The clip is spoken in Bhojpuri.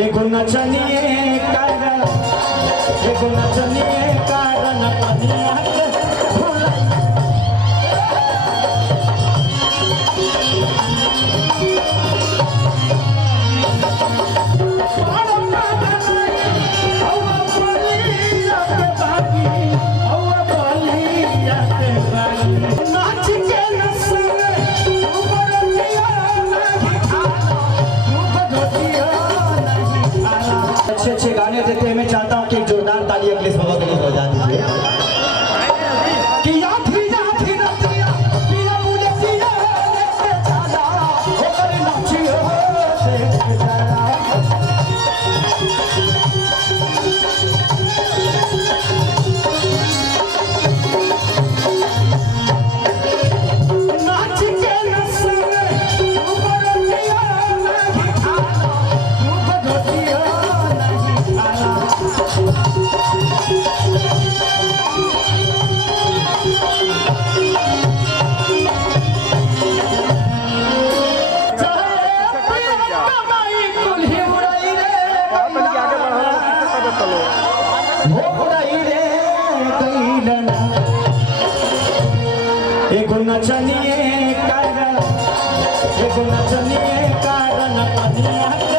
एगो नचनिए कारण पनिया के भुलाई। अच्छे अच्छे गाने देते हैं। मैं चाहता हूँ कि एक जोरदार ताली अगले सभा के लिए बजा दीजिए। एगो नचनिए कारण पनिया के